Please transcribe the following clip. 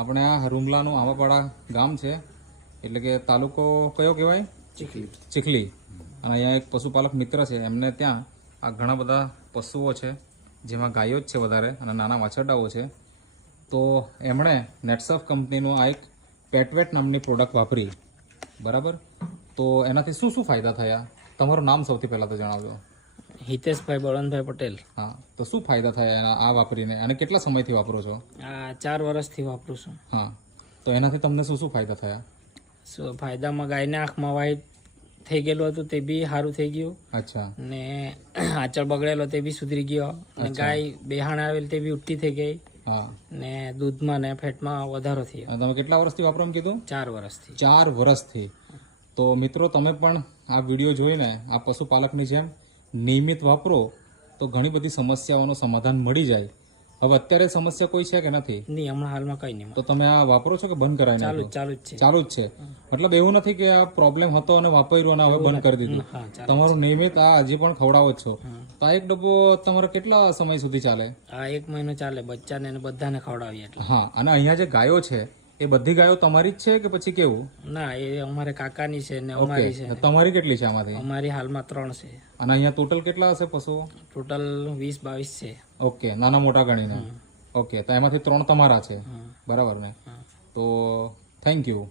આપણે આ રૂમલાનું આંબાપાડા ગામ છે, એટલે કે તાલુકો કયો કહેવાય? ચીખલી. અને અહીંયા એક પશુપાલક મિત્ર છે, એમને ત્યાં આ ઘણા બધા પશુઓ છે, જેમાં ગાયો જ છે વધારે અને નાના વાછરડાઓ છે. તો એમણે નેટસર્ફ કંપનીનું આ એક પેટવેટ નામની પ્રોડક્ટ વાપરી, બરાબર? તો એનાથી શું શું ફાયદા થયા? તમારું નામ સૌથી પહેલાં તો જણાવજો. હિતેશભાઈ બળવંતભાઈ પટેલ. હા, તો શું ફાયદા થયા એના આ વાપરીને, અને કેટલા સમયથી વાપરો છો? આ 4 વર્ષથી વાપરું છું. હા, તો એનાથી તમને શું શું ફાયદા થયા? શું ફાયદામાં ગાયને આંખમાં વાઈટ થઈ ગયેલું હતું તે બી સારું થઈ ગયું. અચ્છા. ને આંચળ બગડેલો તે બી સુધરી ગયો. અને ગાય બેહાણ આવેલ તે બી ઉઠી થઈ ગઈ. હા. ને દૂધમાં ને ફેટમાં વધારો થયો. અને તમે કેટલા વર્ષથી વાપરો એમ કીધું? 4 વર્ષથી. 4 વર્ષથી. તો મિત્રો, તમે પણ આ વિડીયો જોઈને આ પશુપાલકની જેમ નિયમિત વાપરો તો ઘણી બધી સમસ્યાઓનું સમાધાન મળી જાય. હવે અત્યારે સમસ્યા કોઈ છે કે નથી? નહીં, હમણાં હાલમાં કઈ નહીં. તો તમે આ વાપરો છો કે બંધ કરાવીને? ચાલુ જ છે. ચાલુ જ છે. મતલબ એવું નથી કે આ પ્રોબ્લેમ હતો અને વાપર્યું અને હવે બંધ કરી દીધું. તમારું નિયમિત આ હજી પણ ખવડાવો જ છો. તો આ એક ડબ્બો તમારે કેટલા સમય સુધી ચાલે? આ 1 મહિનો ચાલે, બચ્ચાને ને બધાને ખવડાવીએ એટલે. હા. અને અહીંયા જે ગાયો છે એ બધી ગાયો તમારી જ છે કે પછી કેવું? ના, એ અમારે કાકાની છે ને અમારી છે. તમારી કેટલી છે આમાંથી? અમારી હાલમાં 3 છે. અને અહીંયા ટોટલ કેટલા હશે પશુઓ? ટોટલ 20-22 છે. ઓકે, નાના મોટા ગણીને. ઓકે, તો એમાંથી 3 તમારા છે, બરાબર ને? તો થેન્ક યુ.